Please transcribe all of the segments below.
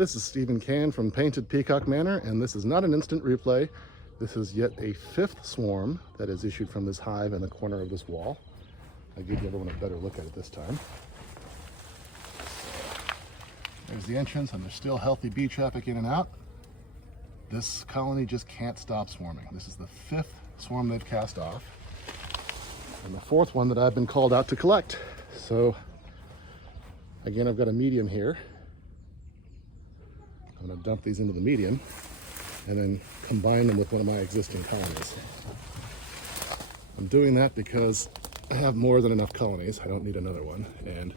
This is Stephen Can from Painted Peacock Manor, and this is not an instant replay. This is yet a fifth swarm that is issued from this hive in the corner of this wall. I'll give the other one a better look at it this time. There's the entrance, and there's still healthy bee traffic in and out. This colony just can't stop swarming. This is the fifth swarm they've cast off, and the fourth one that I've been called out to collect. So again, I've got a medium here. I'm going to dump these into the medium and then combine them with one of my existing colonies. I'm doing that because I have more than enough colonies. I don't need another one. And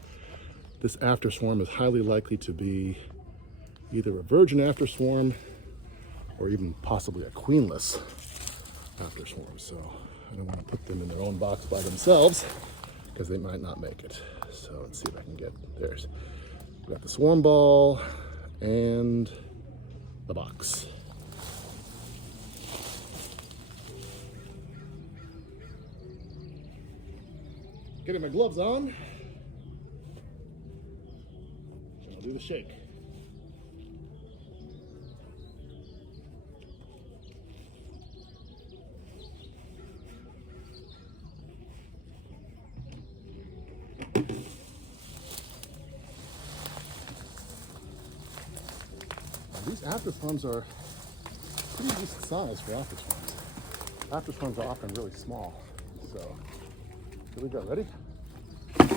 this after swarm is highly likely to be either a virgin after swarm or even possibly a queenless after swarm. So I don't want to put them in their own box by themselves because they might not make it. So let's see if I can get theirs. We've got the swarm ball and the box. Getting my gloves on, and I'll do the shake. These after swarms are pretty decent size for after swarms. After swarms are often really small. So, here we go. Ready? And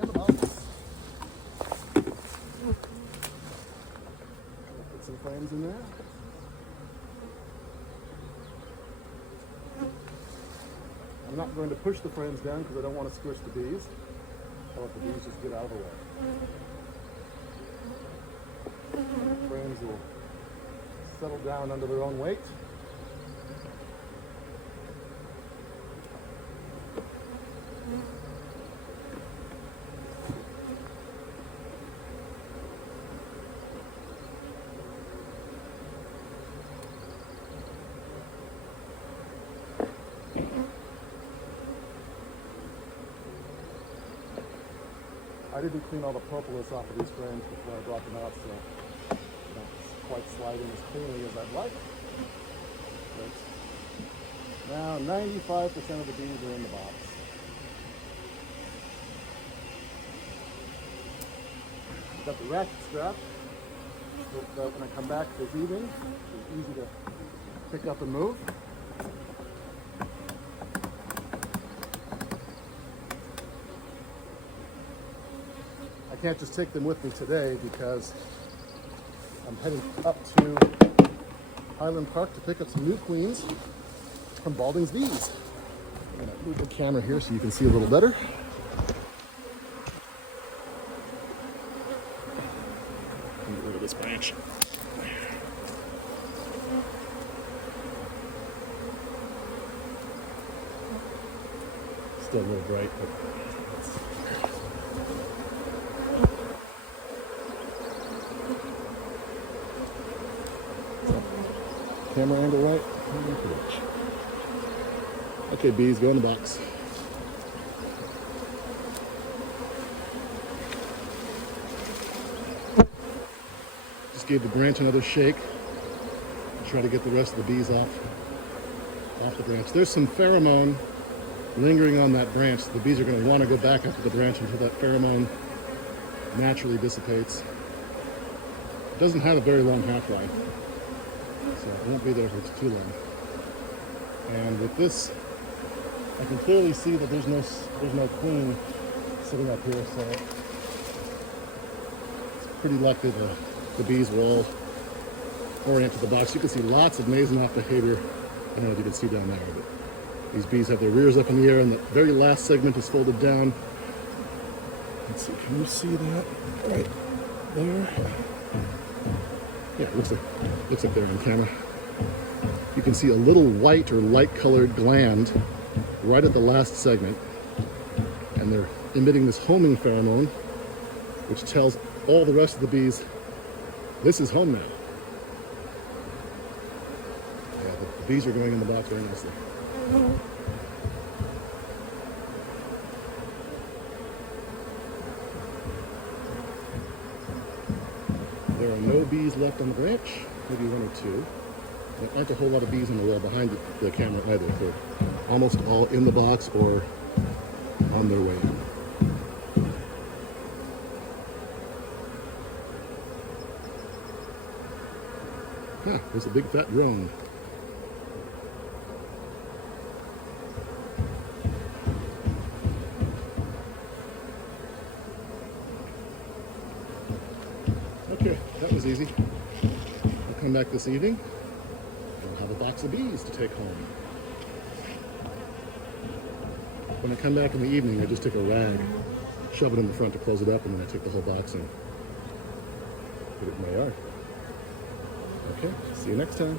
the box. Put some frames in there. I'm not going to push the frames down because I don't want to squish the bees. I'll let the bees just get out of the way. The frames will settle down under their own weight. I didn't clean all the propolis off of these frames before I brought them out, so not quite sliding as cleanly as I'd like. But now 95% of the bees are in the box. Got the ratchet strap, so that when I come back this evening, it's easy to pick up and move. I can't just take them with me today because I'm heading up to Highland Park to pick up some new queens from Balding's Bees. I'm going to move the camera here so you can see a little better. Get rid of this branch. Still a little bright, but camera angle right? Okay, bees, go in the box. Just gave the branch another shake. Try to get the rest of the bees off the branch. There's some pheromone lingering on that branch. The bees are going to want to go back up to the branch until that pheromone naturally dissipates. It doesn't have a very long half-life, so it won't be there for too long. And with this, I can clearly see that there's no queen sitting up here, so it's pretty likely the bees will all orient to the box. You can see lots of mason-off behavior. I don't know if you can see down there, but these bees have their rears up in the air, and the very last segment is folded down. Let's see, can you see that right there? Yeah, it looks like they're on camera. You can see a little white or light-colored gland right at the last segment, and they're emitting this homing pheromone, which tells all the rest of the bees, this is home now. Yeah, the bees are going in the box very nicely. are no bees left on the branch, maybe one or two. There aren't a whole lot of bees on the wall behind the camera either. They're almost all in the box or on their way in. Huh, there's a big fat drone. Okay, that was easy. I'll come back this evening and I'll have a box of bees to take home. When I come back in the evening, I just take a rag, shove it in the front to close it up, and then I take the whole box and put it in my yard. Okay, see you next time.